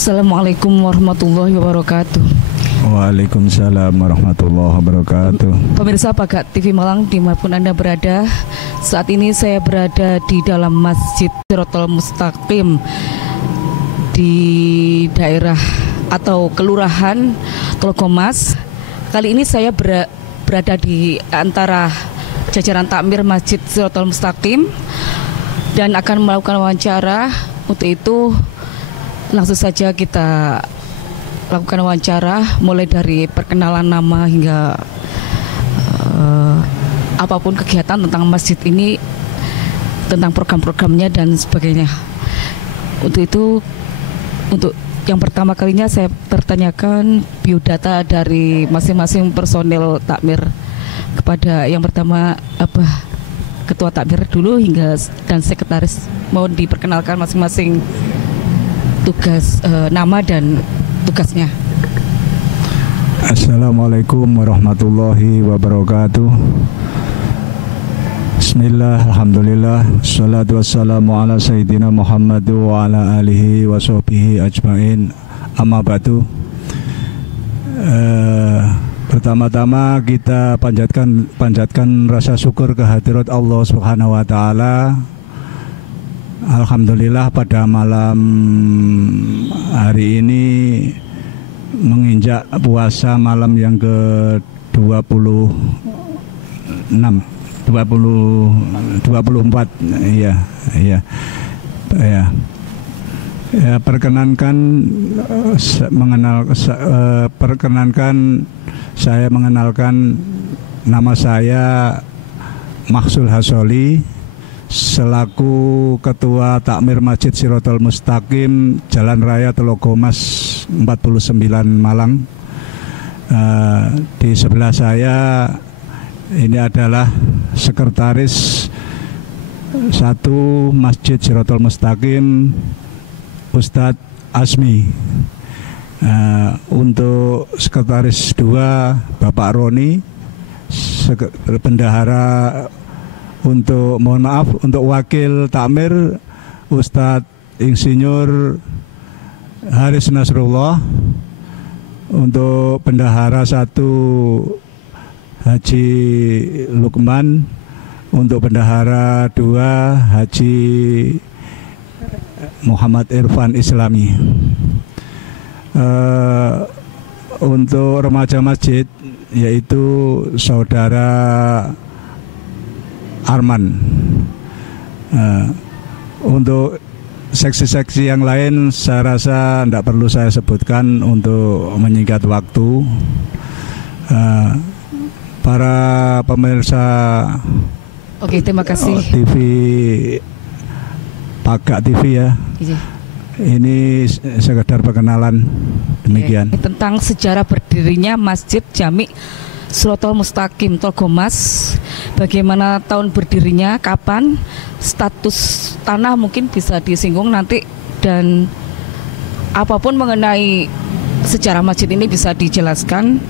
Assalamualaikum warahmatullahi wabarakatuh. Waalaikumsalam warahmatullahi wabarakatuh. Pemirsa Pagar TV Malang dimanapun Anda berada, saat ini saya berada di dalam Masjid Shirathul Mustaqim di daerah atau Kelurahan Tlogomas. Kali ini saya berada di antara jajaran takmir Masjid Shirathul Mustaqim dan akan melakukan wawancara. Untuk itu langsung saja kita lakukan wawancara, mulai dari perkenalan nama hingga apapun kegiatan tentang masjid ini, tentang program-programnya dan sebagainya. Untuk itu, untuk yang pertama kalinya saya pertanyakan biodata dari masing-masing personel takmir. Kepada yang pertama, ketua takmir dulu hingga dan sekretaris, mau diperkenalkan masing-masing tugas, nama dan tugasnya. Assalamualaikum warahmatullahi wabarakatuh. Bismillah, alhamdulillah, salatu wassalamu ala sayyidina Muhammad wa ala alihi wa sahbihi ajmain. Amma ba'du. Pertama-tama kita panjatkan rasa syukur kehadirat Allah Subhanahu wa taala. Alhamdulillah pada malam hari ini menginjak puasa malam yang ke-24 perkenankan saya mengenalkan nama saya Mahsul Hasoli selaku Ketua Takmir Masjid Shirathul Mustaqim Jalan Raya Tlogomas 49 Malang. Di sebelah saya ini adalah Sekretaris 1 Masjid Shirathul Mustaqim Ustadz Asmi. Untuk Sekretaris 2 Bapak Roni, Bendahara. Untuk mohon maaf, untuk Wakil Takmir Ustadz Insinyur Haris Nasrullah. Untuk Bendahara 1 Haji Lukman. Untuk Bendahara 2 Haji Muhammad Irfan Islami. Untuk remaja masjid yaitu Saudara Arman. Untuk seksi-seksi yang lain saya rasa tidak perlu saya sebutkan untuk menyingkat waktu. Para pemirsa Terima kasih. TV Pagar TV ya. Ini sekedar perkenalan, demikian. Tentang sejarah berdirinya Masjid Jami Shirathul Mustaqim Tlogomas, bagaimana tahun berdirinya, kapan, status tanah mungkin bisa disinggung nanti, dan apapun mengenai sejarah masjid ini bisa dijelaskan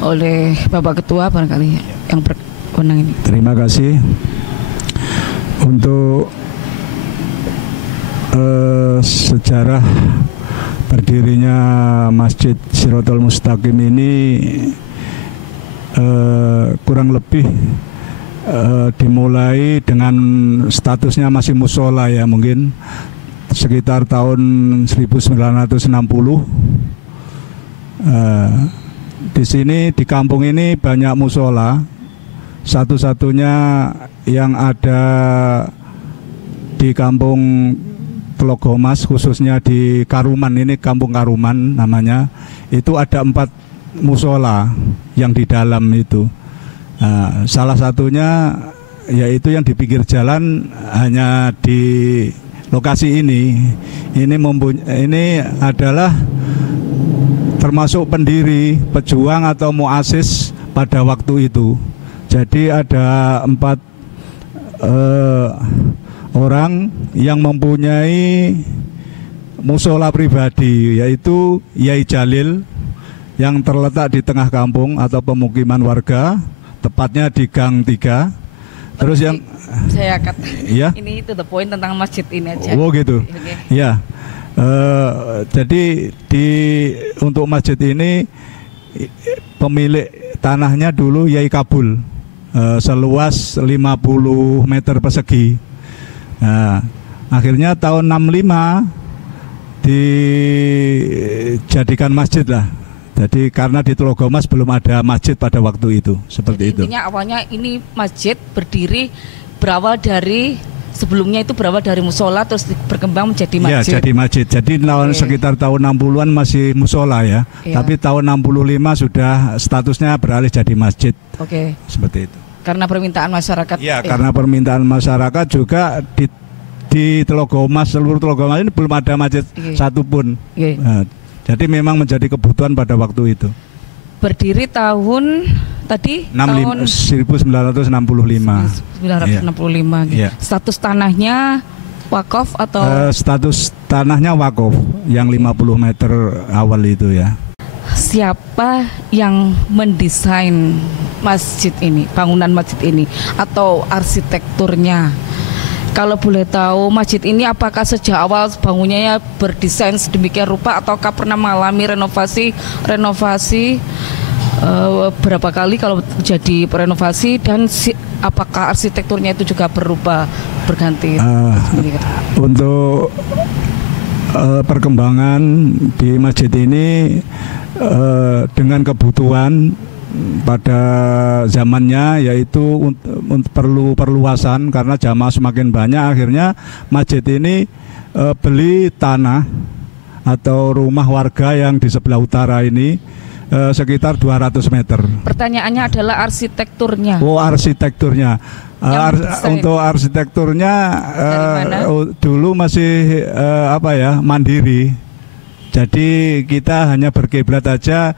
oleh Bapak Ketua barangkali yang berwenang ini. Terima kasih. Untuk sejarah berdirinya Masjid Shirathul Mustaqim ini kurang lebih dimulai dengan statusnya masih musola ya, mungkin sekitar tahun 1960. Di sini di kampung ini banyak musola, satu-satunya yang ada di kampung Tlogomas, khususnya di Karuman, ini kampung Karuman namanya, itu ada 4 musola yang di dalam itu. Salah satunya yaitu yang di pinggir jalan, hanya di lokasi ini. Ini adalah termasuk pendiri, pejuang atau muasis pada waktu itu. Jadi ada 4 orang yang mempunyai musola pribadi, yaitu Yai Jalil yang terletak di tengah kampung atau pemukiman warga, tepatnya di Gang 3. Terus saya kata, ya? Ini to the point tentang masjid ini aja. Oh gitu. Okay. Ya, Jadi untuk masjid ini pemilik tanahnya dulu Yai Kabul, seluas 50 meter persegi. Nah, akhirnya tahun 65 dijadikan masjid lah. Jadi karena di Telogomas belum ada masjid pada waktu itu, seperti Jadi itu. Intinya awalnya ini masjid berdiri berawal dari sebelumnya itu berawal dari musola terus berkembang menjadi masjid. Ya, jadi masjid. Jadi sekitar tahun 60-an masih musola ya. Tapi tahun 65 sudah statusnya beralih jadi masjid. Oke. Seperti itu. Karena permintaan masyarakat. Ya, karena permintaan masyarakat juga di Telogomas, seluruh Telogomas ini belum ada masjid satupun. Nah, jadi memang menjadi kebutuhan pada waktu itu. Berdiri tahun tadi 1965. 1965. Ya. Status tanahnya wakaf atau status tanahnya wakaf yang 50 meter awal itu ya. Siapa yang mendesain masjid ini, bangunan masjid ini atau arsitekturnya? Kalau boleh tahu, masjid ini apakah sejak awal bangunannya berdesain sedemikian rupa ataukah pernah mengalami renovasi berapa kali kalau jadi renovasi, dan apakah arsitekturnya itu juga berubah berganti? Untuk perkembangan di masjid ini dengan kebutuhan pada zamannya, yaitu perlu perluasan karena jamaah semakin banyak. Akhirnya masjid ini beli tanah atau rumah warga yang di sebelah utara ini sekitar 200 meter. Pertanyaannya adalah arsitekturnya. Oh, arsitekturnya. Untuk arsitekturnya dulu masih mandiri. Jadi kita hanya berkiblat aja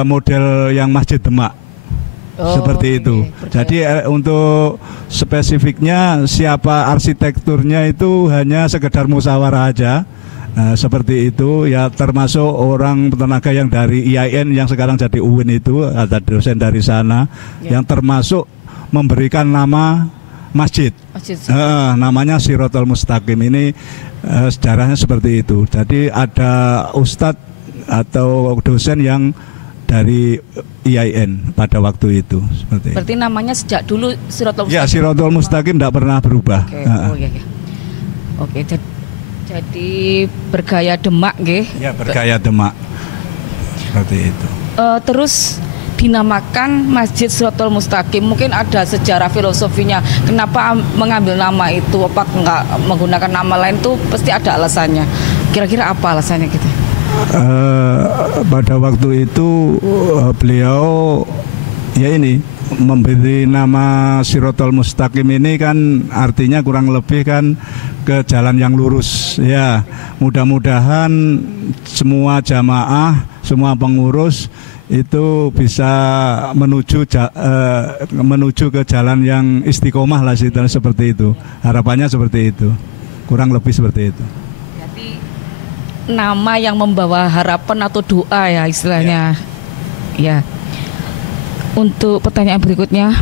model yang Masjid Demak, seperti itu. Jadi untuk spesifiknya siapa arsitekturnya itu hanya sekedar musyawarah aja, seperti itu ya. Termasuk orang tenaga yang dari IAIN yang sekarang jadi UIN itu, ada dosen dari sana yang termasuk memberikan nama masjid. Namanya Sirotol Mustaqim. Ini sejarahnya seperti itu. Jadi ada ustadz atau dosen yang dari IAIN pada waktu itu. Berarti namanya sejak dulu Sirotol Mustaqim. Ya, Sirotol Mustaqim tidak pernah berubah. Oke, jadi bergaya Demak, nggih? Ya, bergaya Demak. Seperti itu. Terus dinamakan Masjid Sirotol Mustaqim, mungkin ada sejarah filosofinya. Kenapa mengambil nama itu? Apa enggak menggunakan nama lain? Itu pasti ada alasannya. Kira-kira apa alasannya gitu? Pada waktu itu beliau memberi nama Sirotol Mustaqim ini kan artinya kurang lebih kan ke jalan yang lurus ya. Mudah-mudahan semua jamaah, semua pengurus itu bisa menuju ke jalan yang istiqomah lah, seperti itu. Harapannya seperti itu. Kurang lebih seperti itu. Jadi nama yang membawa harapan atau doa ya istilahnya. Ya. Untuk pertanyaan berikutnya.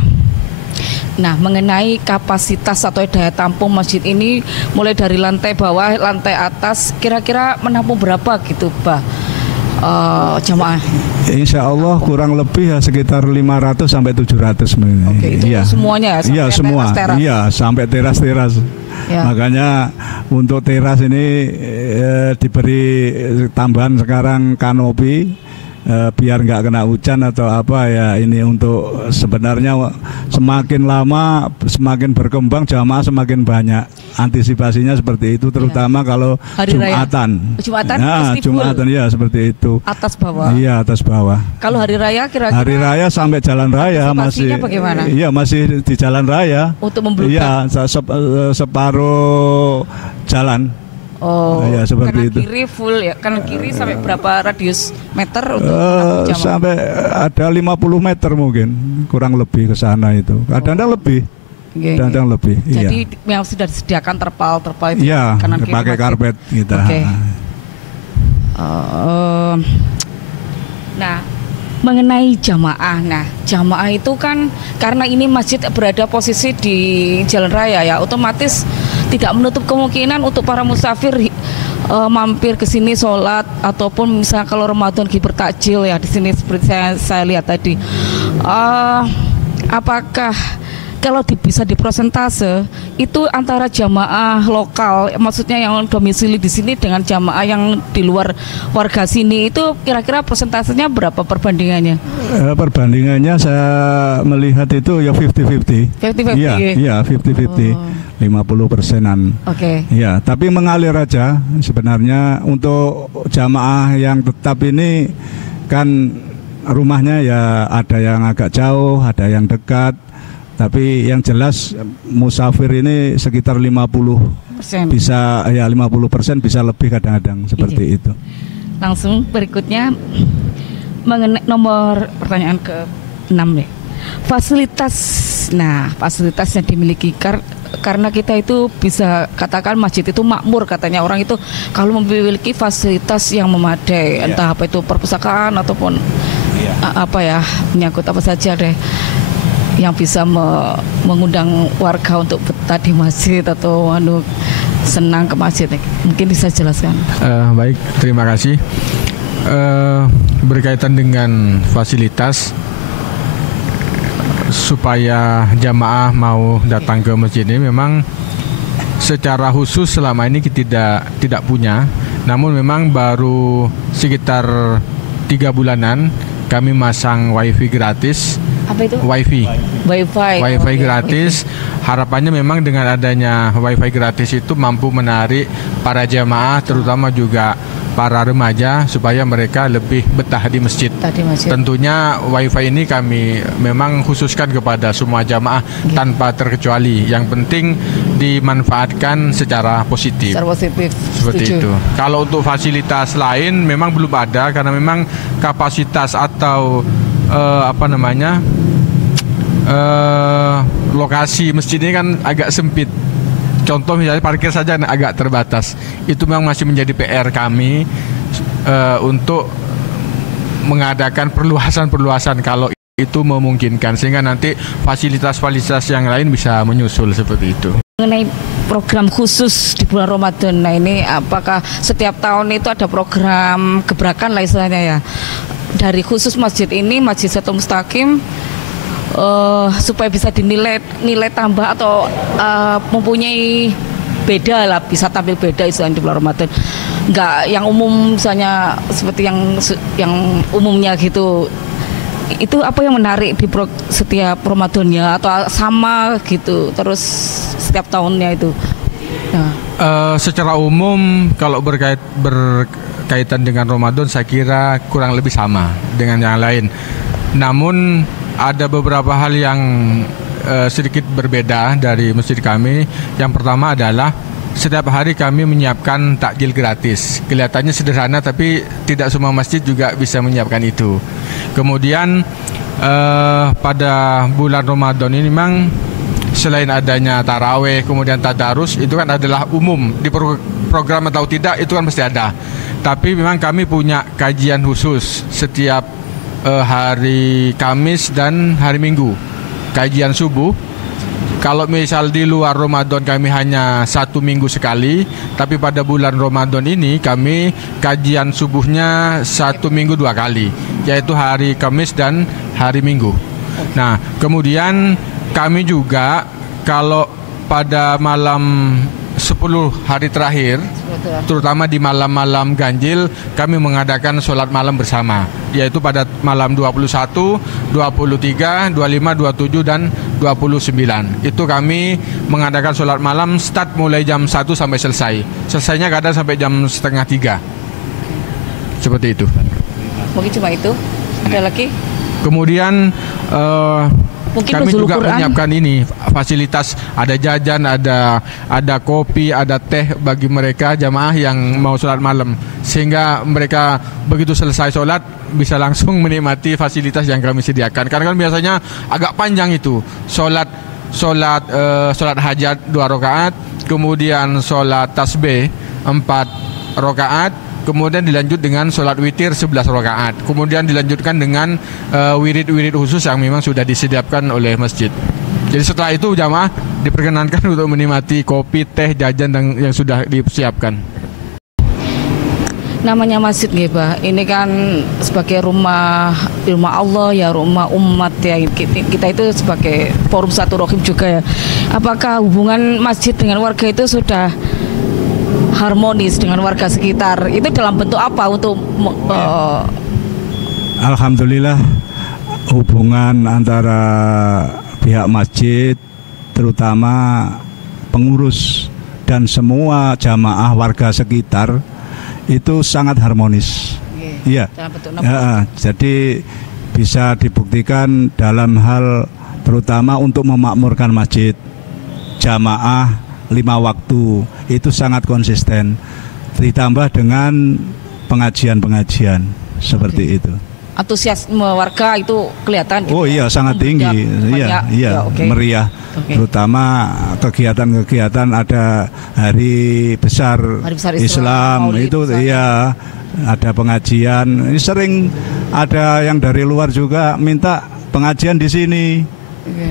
Nah, mengenai kapasitas atau daya tampung masjid ini mulai dari lantai bawah, lantai atas, kira-kira menampung berapa gitu, Pak? Jamaah. Insya Allah kurang lebih ya sekitar 500 sampai 700. Oke, itu semuanya ya? Iya, semua. Iya, sampai teras-teras. Ya. Makanya untuk teras ini diberi tambahan sekarang kanopi biar nggak kena hujan atau apa ya. Ini untuk sebenarnya semakin lama semakin berkembang, jamaah semakin banyak. Antisipasinya seperti itu, terutama kalau hari Jumatan. Jumatan ya seperti itu. Atas bawah. Iya, atas bawah. Kalau hari raya kira-kira? Hari raya sampai jalan raya masih. Bagaimana? Iya, masih di jalan raya. Untuk membludak. Iya, separuh jalan. Oh, ya, seperti itu. Kiri full ya, kanan kiri sampai berapa radius meter untuk sampai ada 50 meter mungkin, kurang lebih ke sana itu. Kadang-kadang lebih. Kadang-kadang lebih. Jadi yang sudah disediakan terpal itu kanan kiri pakai karpet kita. Nah, mengenai jamaah. Nah, jamaah itu kan karena ini masjid berada posisi di jalan raya ya, otomatis tidak menutup kemungkinan untuk para musafir mampir ke sini sholat ataupun misalnya kalau Ramadan lagi bertakjil ya di sini seperti saya lihat tadi. Apakah kalau bisa diprosentase itu antara jamaah lokal, maksudnya yang domisili di sini dengan jamaah yang di luar warga sini itu kira-kira persentasenya berapa perbandingannya? Perbandingannya saya melihat itu ya 50-50. 50-50. Iya 50-50. 50%-an. Oke. Ya, tapi mengalir aja sebenarnya untuk jamaah yang tetap ini kan rumahnya ya ada yang agak jauh, ada yang dekat. Tapi yang jelas musafir ini sekitar 50%. Bisa ya 50% bisa lebih kadang-kadang seperti itu. Langsung berikutnya mengenai nomor pertanyaan ke-6 deh. Fasilitas. Nah, fasilitas yang dimiliki karena kita itu bisa katakan masjid itu makmur, katanya orang itu kalau memiliki fasilitas yang memadai, entah apa itu perpustakaan ataupun apa ya, menyangkut apa saja deh yang bisa mengundang warga untuk betah di masjid atau senang ke masjid. Mungkin bisa jelaskan. Baik, terima kasih. Berkaitan dengan fasilitas supaya jamaah mau datang ke masjid ini, memang secara khusus selama ini kita tidak punya. Namun memang baru sekitar 3 bulanan kami masang wifi gratis. Apa itu? Wifi gratis. Harapannya memang dengan adanya wifi gratis itu mampu menarik para jamaah, terutama juga para remaja, supaya mereka lebih betah di masjid. Tentunya wifi ini kami memang khususkan kepada semua jamaah tanpa terkecuali. Yang penting dimanfaatkan secara positif. Seperti itu. Kalau untuk fasilitas lain memang belum ada, karena memang kapasitas atau lokasi masjid ini kan agak sempit. Contoh misalnya parkir saja agak terbatas. Itu memang masih menjadi PR kami untuk mengadakan perluasan kalau itu memungkinkan, sehingga nanti fasilitas-fasilitas yang lain bisa menyusul seperti itu. Mengenai program khusus di bulan Ramadan, nah ini apakah setiap tahun itu ada program gebrakan lah istilahnya ya, dari khusus masjid ini, Masjid Siratal Mustaqim, supaya bisa dinilai tambah atau mempunyai beda lah, bisa tampil beda istilahnya di bulan Ramadan, nggak yang umum misalnya seperti yang umumnya gitu. Itu apa yang menarik di setiap Ramadannya atau sama gitu terus setiap tahunnya itu? Nah. Secara umum kalau berkaitan dengan Ramadan saya kira kurang lebih sama dengan yang lain. Namun ada beberapa hal yang sedikit berbeda dari masjid kami. Yang pertama adalah setiap hari kami menyiapkan takjil gratis. Kelihatannya sederhana, tapi tidak semua masjid juga bisa menyiapkan itu. Kemudian pada bulan Ramadan ini memang selain adanya taraweh, kemudian tadarus, itu kan adalah umum. Di program atau tidak itu kan pasti ada. Tapi memang kami punya kajian khusus setiap hari Kamis dan hari Minggu, kajian subuh. Kalau misal di luar Ramadan kami hanya 1 minggu sekali, tapi pada bulan Ramadan ini kami kajian subuhnya 1 minggu 2 kali, yaitu hari Kamis dan hari Minggu. Nah, kemudian kami juga kalau pada malam 10 hari terakhir, terutama di malam-malam ganjil, kami mengadakan sholat malam bersama, yaitu pada malam 21, 23, 25, 27, dan 29. Itu kami mengadakan sholat malam start mulai jam 1 sampai selesai. Selesainya kadang sampai jam 2:30. Seperti itu. Mungkin cuma itu. Ada lagi? Kemudian mungkin kami juga Quran. menyiapkan ini fasilitas, ada jajan, ada kopi, ada teh bagi mereka jamaah yang mau sholat malam, sehingga mereka begitu selesai sholat bisa langsung menikmati fasilitas yang kami sediakan. Karena kan biasanya agak panjang itu sholat hajat 2 rakaat, kemudian sholat tasbih 4 rakaat, kemudian dilanjut dengan sholat witir 11 rakaat. Kemudian dilanjutkan dengan wirid-wirid khusus yang memang sudah disediakan oleh masjid. Jadi setelah itu jamaah diperkenankan untuk menikmati kopi, teh, jajan yang sudah disiapkan. namanya masjid nggih, Pak. Ini kan sebagai rumah Allah ya, rumah umat ya. Kita itu sebagai forum silaturahim juga ya. Apakah hubungan masjid dengan warga itu sudah harmonis dengan warga sekitar? Itu dalam bentuk apa untuk Alhamdulillah hubungan antara pihak masjid, terutama pengurus dan semua jamaah warga sekitar itu sangat harmonis. Iya. Jadi bisa dibuktikan dalam hal terutama untuk memakmurkan masjid, jamaah 5 waktu itu sangat konsisten. Ditambah dengan pengajian-pengajian seperti itu. Antusiasme warga itu kelihatan. Oh iya, sangat tinggi. Iya, meriah. Terutama kegiatan-kegiatan ada hari besar Islam itu iya, ada pengajian. Ini sering ada yang dari luar juga minta pengajian di sini.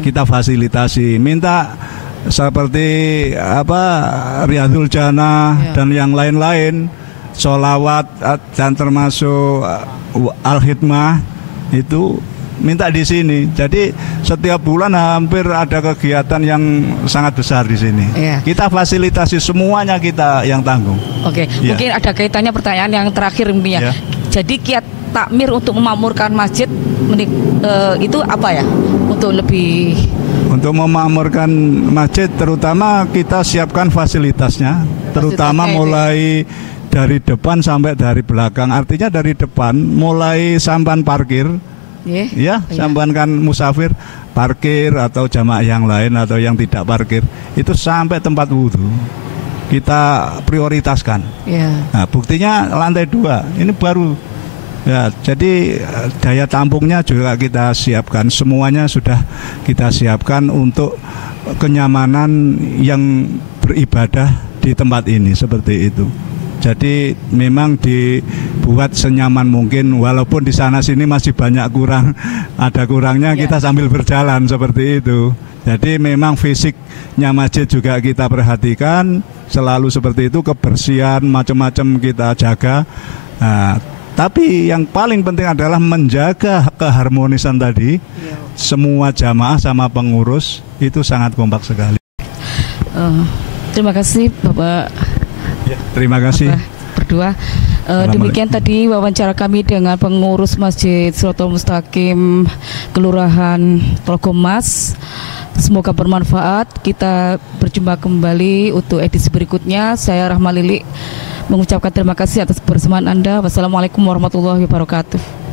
Kita fasilitasi, minta seperti Riyadhul Jannah dan yang lain-lain, sholawat dan termasuk Al-Hikmah itu minta di sini. Jadi setiap bulan hampir ada kegiatan yang sangat besar di sini. Kita fasilitasi semuanya, kita yang tanggung. Mungkin ada kaitannya pertanyaan yang terakhir ya. Jadi kiat takmir untuk memakmurkan masjid itu apa ya? Untuk memakmurkan masjid terutama kita siapkan fasilitasnya, terutama mulai dari depan sampai dari belakang. Artinya dari depan mulai sampan parkir, sampan kan musafir parkir atau jamaah yang lain atau yang tidak parkir itu sampai tempat wudhu kita prioritaskan. Nah, buktinya lantai 2 ini baru. Ya, jadi daya tampungnya juga kita siapkan, semuanya sudah kita siapkan untuk kenyamanan yang beribadah di tempat ini seperti itu. Jadi memang dibuat senyaman mungkin, walaupun di sana sini masih banyak ada kurangnya, kita sambil berjalan seperti itu. Jadi memang fisiknya masjid juga kita perhatikan, selalu seperti itu, kebersihan macam-macam kita jaga. Nah, tapi yang paling penting adalah menjaga keharmonisan tadi. Semua jamaah sama pengurus itu sangat kompak sekali. Terima kasih Bapak. Terima kasih berdua. Demikian tadi wawancara kami dengan pengurus Masjid Shirathul Mustaqim Kelurahan Tlogomas. Semoga bermanfaat. Kita berjumpa kembali untuk edisi berikutnya. Saya Rahma Lili mengucapkan terima kasih atas kebersamaan Anda. Wassalamualaikum warahmatullahi wabarakatuh.